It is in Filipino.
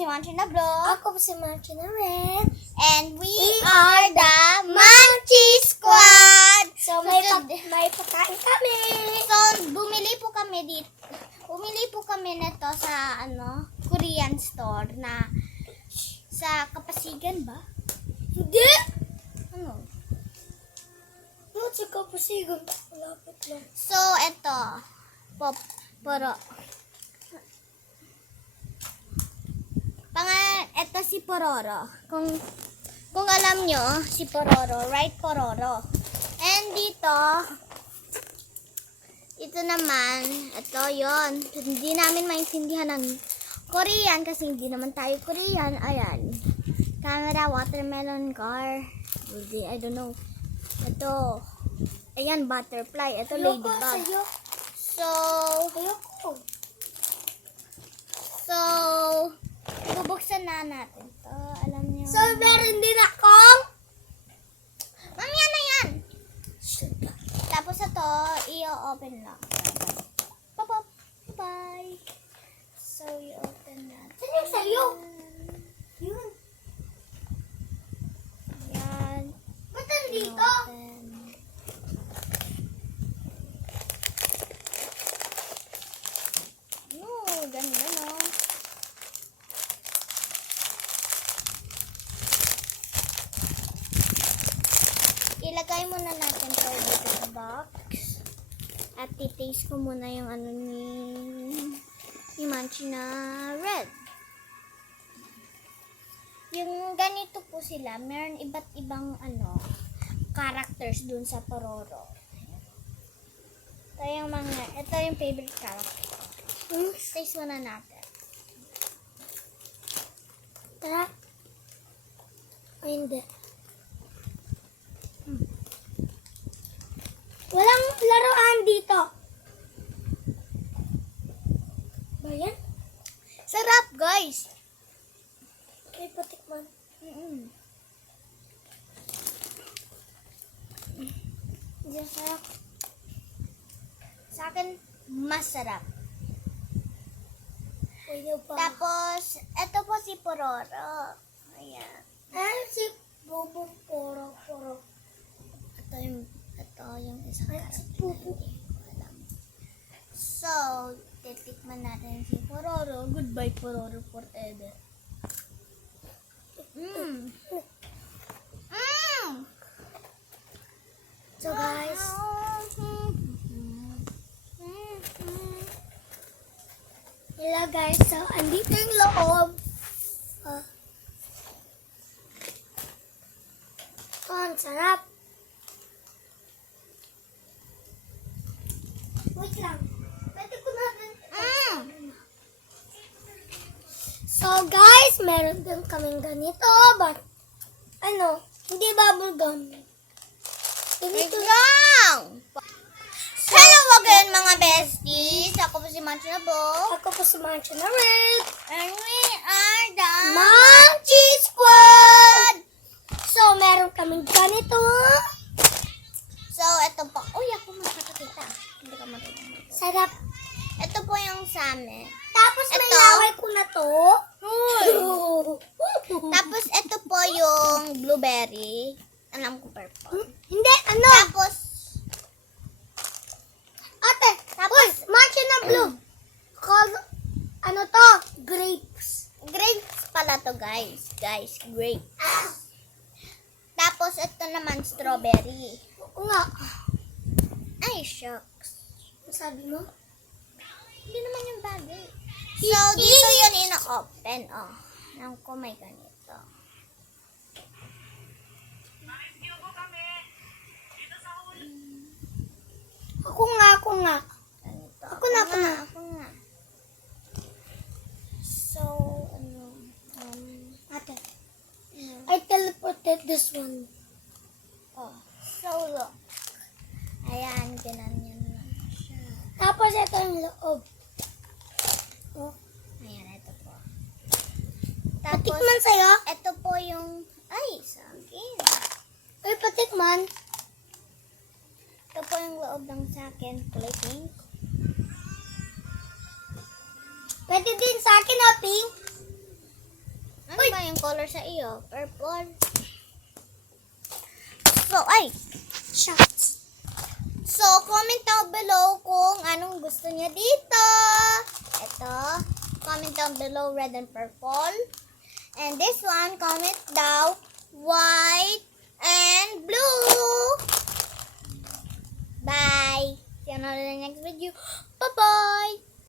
si Manchina Bro. Ako po si Manchina Red. And we are the Manchi Squad! So, may pagkain kami. So, bumili po kami dito. Bumili po kami nito sa, Korean store na sa Kapasigan ba? Hindi. Ano? Not sa Kapasigan. Malapit lang. So, ito. Poro. Ito si Pororo. Kung alam nyo, si Pororo. Right, Pororo. And dito naman, ito yon. Hindi namin maintindihan ng Korean kasi hindi naman tayo Korean. Ayan. Camera, watermelon, car. I don't know. Ito. Ayan, butterfly. Ito, ladybug. So, bubuksan na natin to. Alam niyo. So, meron din akong Mamaya na yan. Tapos ito, i-open lang. Pop. Bye. So, i-open natin. Saan yung sa'yo? Yun. Yan. Ba't nandito? I-open. Ganda, no? Ilagay muna natin ito dito sa box. At titaste ko muna yung ni Manchina Red. Yung ganito po sila, meron iba't ibang characters dun sa Pororo. Ito yung favorite character. Taste muna natin. Tara. O hindi. Walang laruan dito. Ba yan? Sarap, guys! May patikman. Diyan sarap. Sa akin, masarap. Tapos, ito po si Pororo. Ayan. Si Bobo Poro. Ito yung isang Si Bobo. So, titikman natin si Pororo. Goodbye, Pororo, forever. So guys, hello guys. So, andito yung loob. Ang sarap. Wait lang. Pwede ko natin. So guys, meron din kaming ganito. But, hindi bubble gum. Wait lang! Hello again, mga besties! Ako po si Manchina Bo. Ako po si Manchina Red. And we are the Manchi Squad! So, meron kaming ganito. So, ito po. Uy, ako makakakita. Hindi ka makita. Sarap. Ito po yung sa amin. Tapos may Ito. laway ko na to. Tapos, ito po yung blueberry. Alam ko purple. Hindi, Tapos, Ate, Tapos- Manchina Blue. Called, to? Grapes. grapes pala to, guys. Guys, grapes. Tapos, ito naman strawberry. Oo nga. Ay, shucks. Ano sabi mo? Hindi naman yung bagay. So, dito yun ina-open. Oh. Alam ko may ganito. Ako nga. Ganito. Ako na. Ako nga. So, Ate, I teleported this one. oh. So, look. Ayan, ganyan lang siya. Tapos ito yung loob. Oh. Ayan, ito po. Patikman sa'yo? Ito po yung, sa akin. Uy, patikman. Ito po yung loob ng sa akin, kulay pink. Pwede din sa akin, pink. color sa iyo? Purple. Shots. So, comment down below kung anong gusto niyo dito. Ito. Comment down below red and purple. And this one, comment down white and blue. Bye. See you on the next video. Bye-bye.